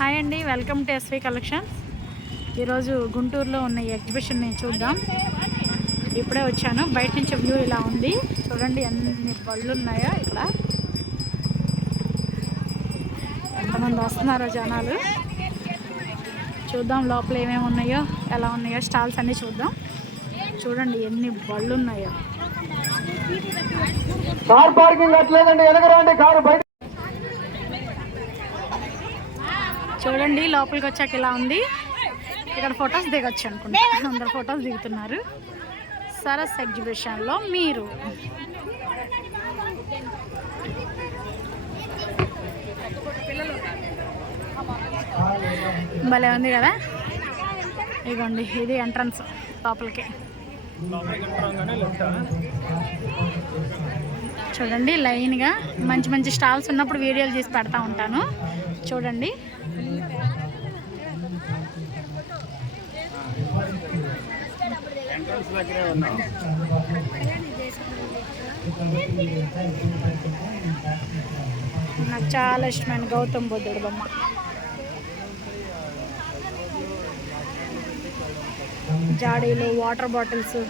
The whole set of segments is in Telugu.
హాయ్ అండి, వెల్కమ్ టు ఎస్వి కలెక్షన్స్. ఈరోజు గుంటూరులో ఉన్న ఈ ఎగ్జిబిషన్ని చూద్దాం. ఇప్పుడే వచ్చాను. బయట నుంచి వ్యూ ఇలా ఉంది. చూడండి ఎన్ని బళ్ళు ఉన్నాయో ఇక్కడ. ఎంతమంది వస్తున్నారో జనాలు. చూద్దాం లోపల ఏమేమి ఉన్నాయో, ఎలా ఉన్నాయో, స్టాల్స్ అన్నీ చూద్దాం. చూడండి ఎన్ని బళ్ళు ఉన్నాయో. కార్ పార్కింగ్ అట్లేదండి, వెనకరండి కారు బయట. చూడండి లోపలికి వచ్చాక ఇలా ఉంది. ఇక్కడ ఫొటోస్ దిగొచ్చు అనుకుంటా. అందరు ఫొటోస్ దిగుతున్నారు. సరస్ ఎగ్జిబిషన్లో మీరు భలే ఉంది కదా. ఇదిగోండి, ఇది ఎంట్రన్స్ లోపలికి. చూడండి లైన్గా మంచి మంచి స్టాల్స్ ఉన్నప్పుడు వీడియోలు తీసి పెడతా ఉంటాను. చూడండి నాకు చాలా ఇష్టమైన గౌతమ్ బుద్ధుడు బొమ్మ. జాడీలు, వాటర్ బాటిల్స్.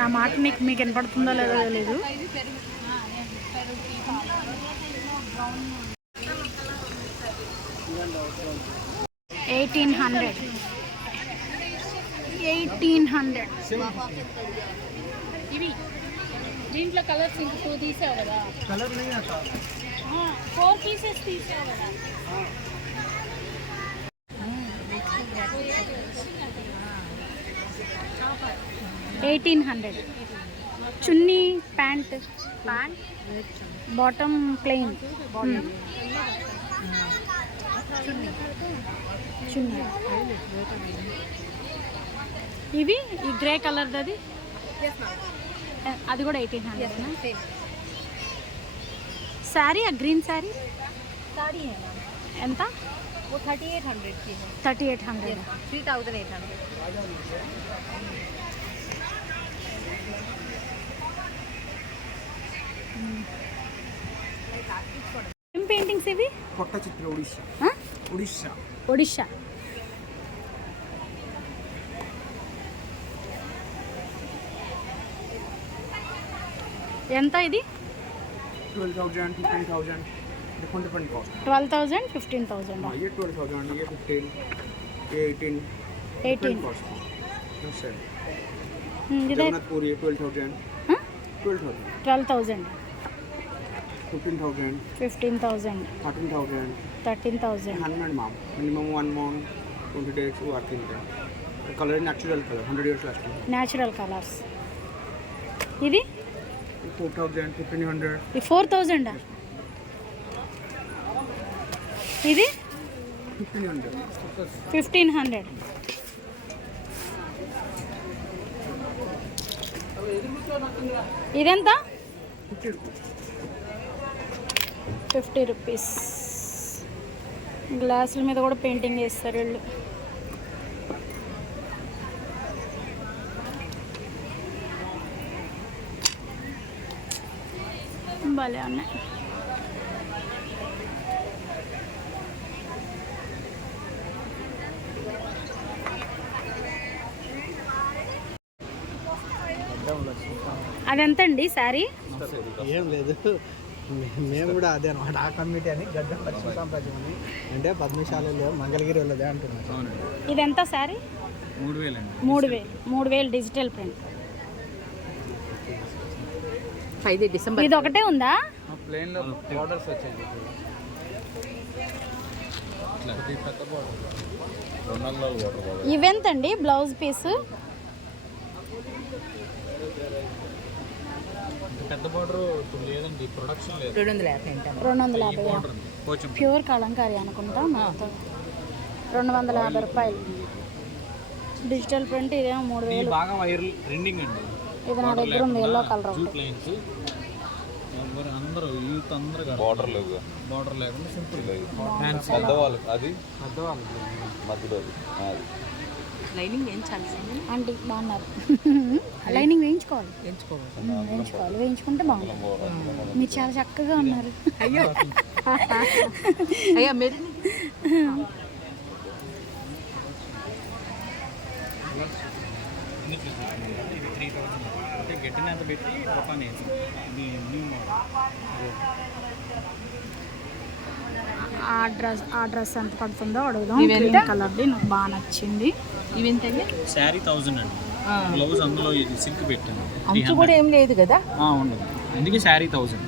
నా మాట మీకు వినపడుతుందో లేదో తెలీదు. $1800 ఇవి దీంట్లో కలర్స్ ఇంక 2 తీసావు కదా. కలర్ 4 పీసెస్ తీసావు కదా. $1800 చున్నీ, ప్యాంట్ బాటమ్ ప్లెయిన్, చున్నీ. ఇవి ఈ గ్రే కలర్ది, అది కూడా 1800. శారీ, ఆ గ్రీన్ శారీ ఎంత? 3800. 3800. ఏం పెయింటింగ్స్ ఇవి? పట్టచిత్ర ఒడిషా. ఎంత ఇది? 12,000, 15,000, different cost. 12,000, 15,000. ये 12,000, ये 15, ये 18 cost. No sir. जगन्नाथपुर ये 12,000. 12,000. 15,000. 15,000. 13,000. 13,000. Handmade ma'am. Minimum 1 month, 20 days working there. The color is natural color, 100 years lasting. Natural colors. ఇది 4,000, 1,500. ఇది 4,000. ఇది 1,500. 1,500. ఇదెంత? 50 రూపీస్. గ్లాసుల మీద కూడా పెయింటింగ్ వేస్తారు వీళ్ళు. భలే ఉన్నాయి. అదెంతండి శారీ? ఏం లేదు, మేము కూడా అదే అనమాట. ఆ కమిటీ అని గడ్డం లక్ష్మీ సామ్రాజ్యం అని, అంటే పద్మశాలలో మంగళగిరి వాళ్ళదే అంటున్నాం. ఇదెంత శారీ? 3,000 digital print. ఇది ఒకటే ఉందా? ఇవెంతండి బ్లౌజ్ పీస్? పెద్ద బార్డర్ లేదండి, ప్రొడక్షన్ లేదు. 250. ప్యూర్ కలంకారీ అనుకుంటా. మొత్తం 250 రూపాయలు. Digital print. ఇదేమో 3,000. బాగా వైర్ రెండింగ్ అండి. ఇది నా దగ్గర ఉంది, ఎల్లో కలర్. అందరూ యూత్ అందరూ బార్డర్ లేకుండా సింపుల్ హ్యాండ్స్. అది మధ్యలో లైనింగ్ వేయించాలి ఆంటీ. బాగున్నారు. లైనింగ్ వేయించుకోవాలి. వేయించుకుంటే బాగుంటుంది. మీరు చాలా చక్కగా ఉన్నారు. అయ్యో ఇది 3000 అంటే గట్టినంత పెట్టి రూపాయలు వేసాం. ఇది న్యూ మోడల్. ఆ డ్రెస్ ఎంత పడుతుందో అడుగుదాం. గ్రీన్ కలర్ది నాకు బాగా నచ్చింది. ఇవి ఎంతండి? శారీ 1000 అండి. బ్లౌజ్ అందులో ఇది సిల్క్ పెట్టాను. అంచు కూడా ఏం లేదు కదా? ఉండదు, అందుకే శారీ 1000.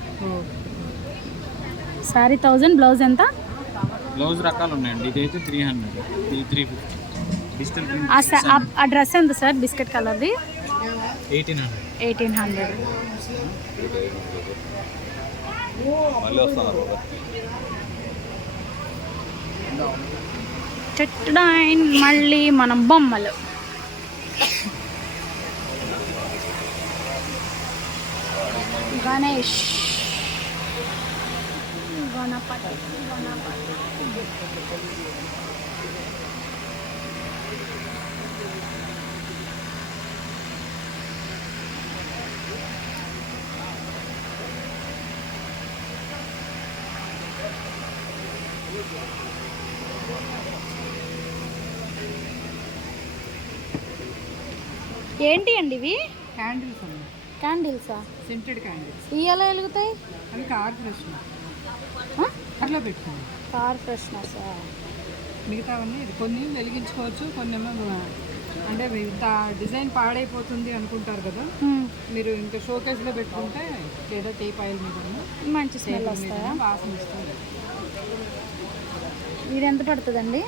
శారీ 1000, బ్లౌజ్ ఎంత? బ్లౌజ్ రకాలు ఉన్నాయండి. ఇదైతే 300, ఇది 350. డిజిటల్ ప్రింట్ ఆ డ్రెస్ ఎంత సార్? బిస్కెట్ కలర్ది 1800. 1800. మళ్ళీ వస్తున్నారు. చెట్టుడైన్ మళ్ళీ మనం బొమ్మలు. గణేష్, గణపతి. ఏంటి అండి ఇవి? క్యాండిల్స్ అండి, క్యాండిల్సా? Scented candles. ఇవి ఎలా వెలుగుతాయి? అవి కార్ ఫ్రెష్నర్, అట్లా పెట్టుకోండి. కార్ ఫ్రెష్నర్సా? మిగతావన్నీ ఇది కొన్ని వెలిగించుకోవచ్చు, కొన్ని ఏమో అంటే ఇంత డిజైన్ పాడైపోతుంది అనుకుంటారు కదా, మీరు ఇంకా షోకేస్లో పెట్టుకుంటే లేదా టీపాయిల మీద మంచి స్మెల్ వస్తాయా? వాసన ఇస్తుంది. ఇది ఎంత పడుతుందండి?